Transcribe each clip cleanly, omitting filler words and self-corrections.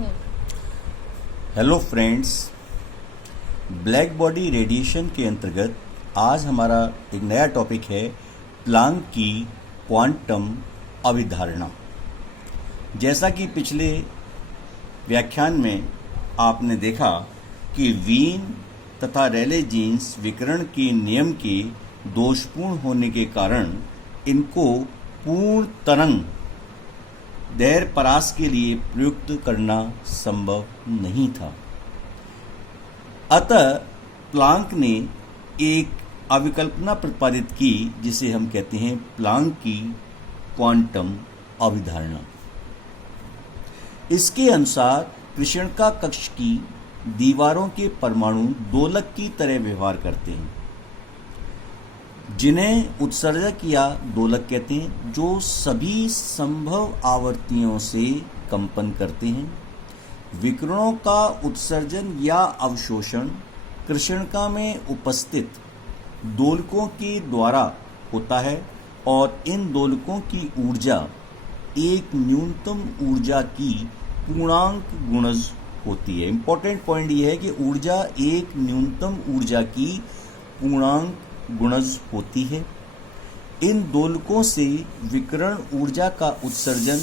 Hello friends, black body radiation के अंतर्गत आज हमारा एक नया टॉपिक है प्लांक की क्वांटम अभिधारणा। जैसा कि पिछले व्याख्यान में आपने देखा कि वीन तथा रेले जीन्स विकिरण के नियम के दोषपूर्ण होने के कारण इनको पूर्ण तरंग दैर्घ्य परास के लिए प्रयुक्त करना संभव नहीं था। अतः प्लांक ने एक अविकल्पना प्रतिपादित की जिसे हम कहते हैं प्लांक की क्वांटम अभिधारणा। इसके अनुसार कृष्णिका कक्ष की दीवारों के परमाणु दोलक की तरह व्यवहार करते हैं, जिन्हें उत्सर्जक या दोलक कहते हैं, जो सभी संभव आवृत्तियों से कंपन करते हैं। विकिरणों का उत्सर्जन या अवशोषण कृष्णिका में उपस्थित दोलकों के द्वारा होता है और इन दोलकों की ऊर्जा एक न्यूनतम ऊर्जा की पूर्णांक गुणज होती है। इंपॉर्टेंट पॉइंट यह है कि ऊर्जा एक न्यूनतम ऊर्जा की पूर्णांक गुणज होती है। इन दोलकों से विकिरण ऊर्जा का उत्सर्जन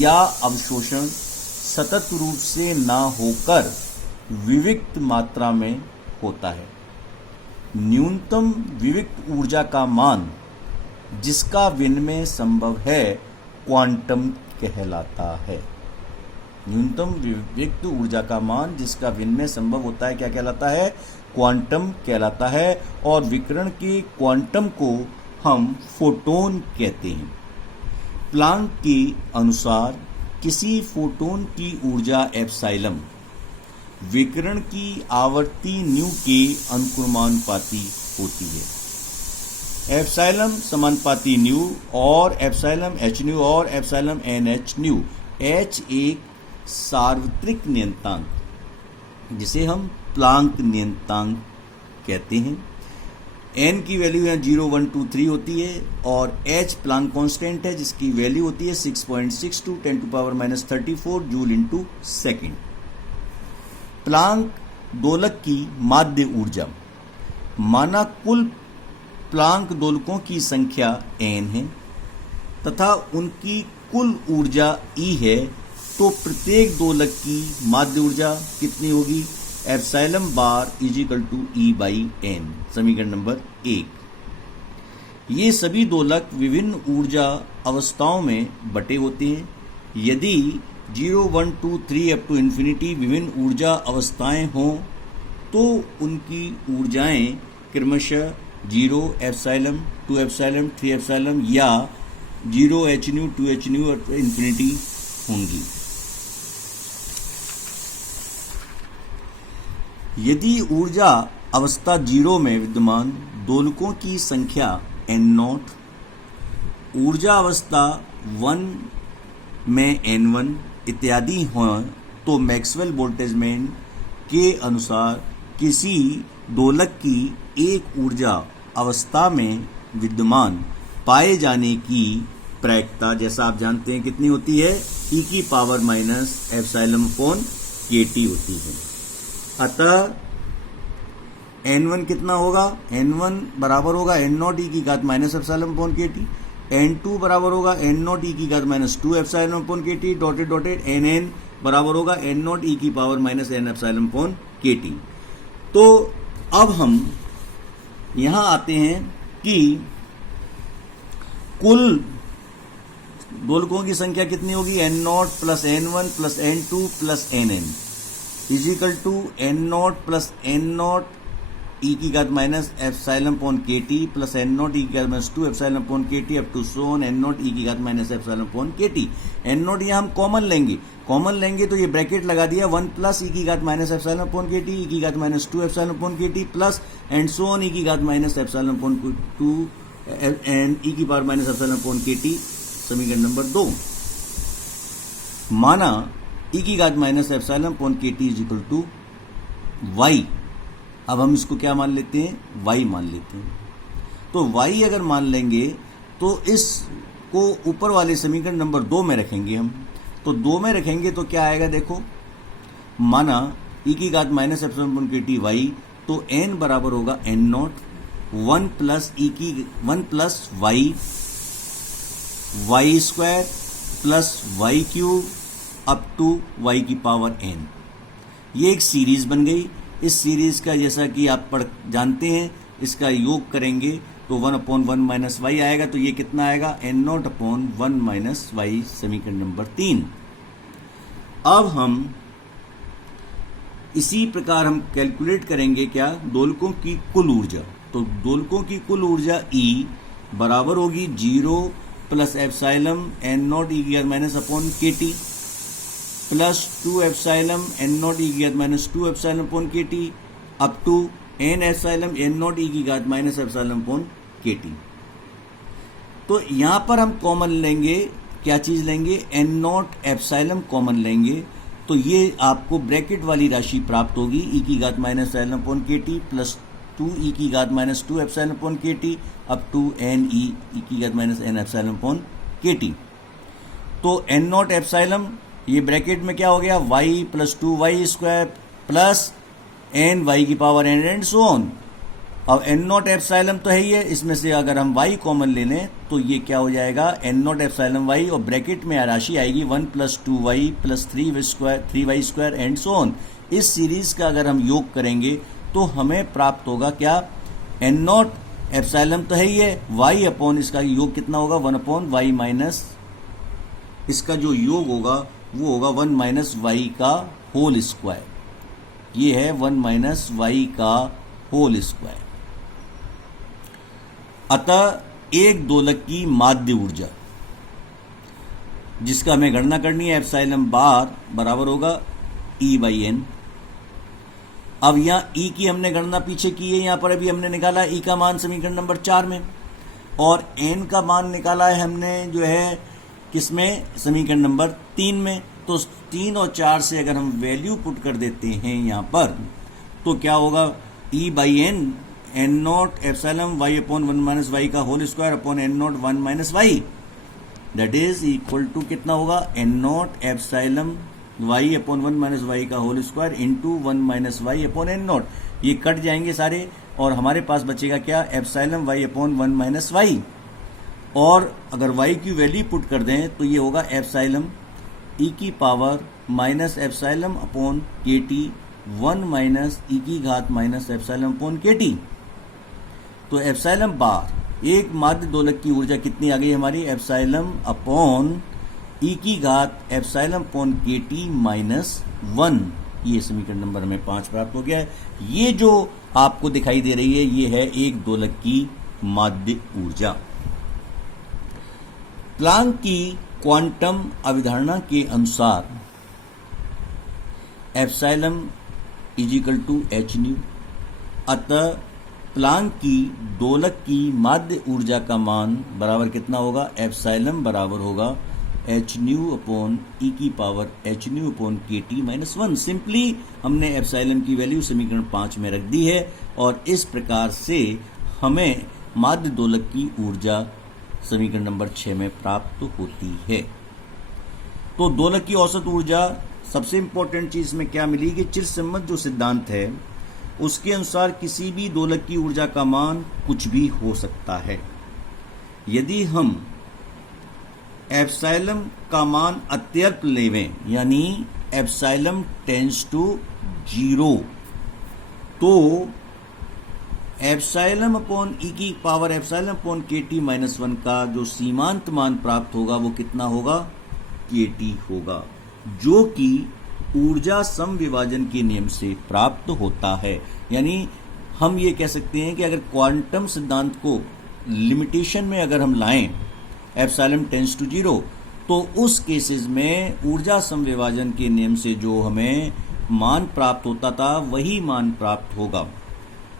या अवशोषण सतत रूप से ना होकर विविक्त मात्रा में होता है। न्यूनतम विविक्त ऊर्जा का मान जिसका विनिमय संभव है क्वांटम कहलाता है। न्यूनतम विविक्त ऊर्जा का मान जिसका विनिमय संभव होता है क्या कहलाता है? क्वांटम कहलाता है। और विकिरण के क्वांटम को हम फोटोन कहते हैं। प्लांक के अनुसार किसी फोटोन की ऊर्जा एप्सिलॉन विकिरण की आवृत्ति न्यू के अनुक्रमानुपाती होती है। एप्सिलॉन समानुपाती न्यू और एप्सिलॉन एच न्यू और epsilon N H nu. H एक सार्वत्रिक नियतांक जिसे हम प्लांक नियतांक कहते हैं। एन की वैल्यू यहाँ 0, 1, 2, 3 होती है और एच प्लांक कांस्टेंट है जिसकी वैल्यू होती है 6.62 10⁻34 जूल इंटू सेकेंड। प्लांक दोलक की माध्य ऊर्जा माना कुल प्लांक दोलकों की संख्या n है तथा उनकी कुल ऊर्जा E है, तो प्रत्येक दोलक की माध्य ऊर्जा कितनी होगी? Epsilon bar is equal to E by N। समीकरण नंबर 1। ये सभी दोलक विभिन्न ऊर्जा अवस्थाओं में बटे होते हैं। यदि 0, 1, 2, 3 अप टू इन्फिनिटी विभिन्न ऊर्जा अवस्थाएं हों तो उनकी ऊर्जाएं क्रमशः 0 एप्सिलॉन, 2 एप्सिलॉन, 3 एप्सिलॉन या 0 h न्यू, 2 h न्यू और इन्फिनिटी होंगी। यदि ऊर्जा अवस्था 0 में विद्यमान दोलकों की संख्या n0, ऊर्जा अवस्था 1 में n1 इत्यादि हों तो मैक्सवेल बोल्ट्जमैन के अनुसार किसी दोलक की एक ऊर्जा अवस्था में विद्यमान पाए जाने की प्रायिकता, जैसा आप जानते हैं, कितनी होती है? e की power minus epsilon upon kt होती है। अतः n1 कितना होगा? n1 बराबर होगा n0 e की घात minus epsilon upon kt। n2 बराबर होगा n0 e की घात minus 2 epsilon upon kt dotted dotted. nn बराबर होगा n0 e की power minus n epsilon upon kt। तो अब हम यहां आते हैं कि कुल दोलकों की संख्या कितनी होगी? n0 plus n1 plus n2 plus nn is equal to n0 plus n0 e की घात minus epsilon upon kt plus n0 e की घात minus 2 epsilon upon kt up to so on n0 e की घात minus epsilon upon kt। n0 यहाँ हम common लेंगे तो ये ब्रैकेट लगा दिया 1 प्लस e की घात minus epsilon upon kt e की घात minus 2 epsilon upon kt plus and so on e की घात minus epsilon upon 2 and e की power minus epsilon upon kt। समीकरण नंबर 2। माना e की घात minus epsilon upon kt is equal to y। अब हम इसको क्या मान लेते हैं? y मान लेते हैं। तो y अगर मान लेंगे तो इसको ऊपर वाले समीकरण नंबर 2 में रखेंगे हम, तो 2 में रखेंगे तो क्या आएगा देखो, माना e की घात minus epsilon upon K T Y, तो n बराबर होगा n nought 1 plus Y square plus Y cube up to Y की पावर n। ये एक सीरीज बन गई। इस सीरीज का जैसा कि आप जानते हैं, इसका योग करेंगे तो 1/1 माइनस वाई आएगा, तो ये कितना आएगा, n0/1 माइनस वाई, समीकरण नंबर 3। अब हम इसी प्रकार हम कैलकुलेट करेंगे क्या, दोलकों की कुल ऊर्जा। तो दोलकों की कुल ऊर्जा E बराबर होगी 0 प्लस एप्सिलॉन n0 e की घात minus upon K T plus 2 epsilon n0 e की घात minus 2 epsilon upon K T up to n epsilon n0 e की घात minus epsilon upon K T. तो यहां पर हम कॉमन लेंगे, क्या चीज लेंगे, n0 एप्सिलॉन कॉमन लेंगे, तो ये आपको ब्रैकेट वाली राशि प्राप्त होगी e की घात minus epsilon upon K T plus 2 e की घात minus 2 epsilon upon K T up to n e की घात minus n epsilon upon K T. तो n0 एप्सिलॉन, ये ब्रैकेट में क्या हो गया, y plus 2y square plus n y की power n and so on. अब n0 एप्सिलॉन तो है ही है, इसमें से अगर हम y कॉमन ले लें तो ये क्या हो जाएगा, n0 एप्सिलॉन y, और ब्रैकेट में राशि आएगी 1 plus 2y plus 3y square and so on. इस सीरीज का अगर हम योग करेंगे तो हमें प्राप्त होगा क्या, n0 एप्सिलॉन तो है ही है, y अपॉन इसका योग कितना होगा, 1/y माइनस, इसका जो योग होगा वो होगा 1 माइनस वाई का होल स्क्वायर। ये है 1 माइनस वाई का होल स्क्वायर। अतः एक दोलक की माध्य ऊर्जा जिसका हमें गणना करनी है, एप्सिलॉन बार बराबर होगा E बाई एन। अब यहां E की हमने गणना पीछे की है, यहां पर अभी हमने निकाला E का मान समीकरण नंबर 4 में, और N का मान निकाला है हमने जो है किसमें, समीकरण नंबर 3 में। तो 3 और 4 से अगर हम वैल्यू पुट कर देते हैं यहां पर, तो क्या होगा, E by n n0 epsilon y upon 1 minus y का whole square upon n0 1 minus y, that is equal to कितना होगा, n0 epsilon y upon 1 minus y का whole square into 1 minus y upon n0। ये cut जाएंगे सारे और हमारे पास बचेगा क्या, epsilon y upon 1 minus Y, और अगर y की वैल्यू पुट कर दें तो ये होगा एप्सिलॉन e की power minus epsilon upon K T 1 minus e की घात minus epsilon upon K T. तो एप्सिलॉन बार, एक माध्य दोलक की ऊर्जा कितनी आ गई हमारी, एप्सिलॉन अपॉन e की घात epsilon upon K T minus 1। ये समीकरण नंबर हमें 5 प्राप्त हो गया है। ये जो आपको दिखाई दे रही है ये है एक दोलक की माध्य ऊर्जा। प्लांक की क्वांटम अवधारणा के अनुसार epsilon is equal to H nu. अतः प्लांक की दोलक की माध्य ऊर्जा का मान बराबर कितना होगा, एप्सिलॉन बराबर होगा एच न्यू अपॉन ई की power H new upon K T minus 1। Simply हमने एप्सिलॉन की वैल्यू समीकरण 5 में रख दी है, और इस प्रकार से हमें माध्य दोलक की ऊर्जा समीकरण नंबर 6 में प्राप्त होती है। तो दोलक की औसत ऊर्जा, सबसे इंपॉर्टेंट चीज में क्या मिली कि चिरसम्मत जो सिद्धांत है उसके अनुसार किसी भी दोलक की ऊर्जा का मान कुछ भी हो सकता है। यदि हम एप्सिलॉन का मान अत्यल्प लेवें, यानी एप्सिलॉन टेंड्स टू 0, तो एप्सिलॉन अपॉन ई की power epsilon upon K T minus 1 का जो सीमांत मान प्राप्त होगा वो कितना होगा, के टी होगा, जो कि ऊर्जा समविभाजन के नियम से प्राप्त होता है। यानी हम ये कह सकते हैं कि अगर क्वांटम सिद्धांत को लिमिटेशन में अगर हम लाएं, एप्सिलॉन टेंड्स टू 0, तो उस केसेस में ऊर्जा समविभाजन के नियम से जो हमें मान प्राप्त होता था वही मान प्राप्त होगा।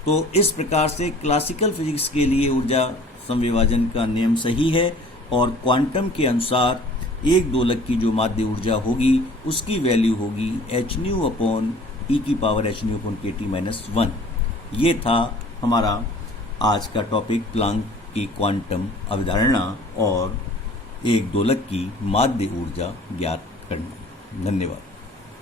तो इस प्रकार से क्लासिकल फिजिक्स के लिए ऊर्जा समविभाजन का नियम सही है, और क्वांटम के अनुसार एक दोलक की जो माध्य ऊर्जा होगी उसकी वैल्यू होगी एच न्यू अपॉन ई की power H new upon K T minus 1। ये था हमारा आज का टॉपिक, प्लांक की क्वांटम अवधारणा और एक दोलक की माध्य ऊर्जा ज्ञात करना। करना। धन्यवाद।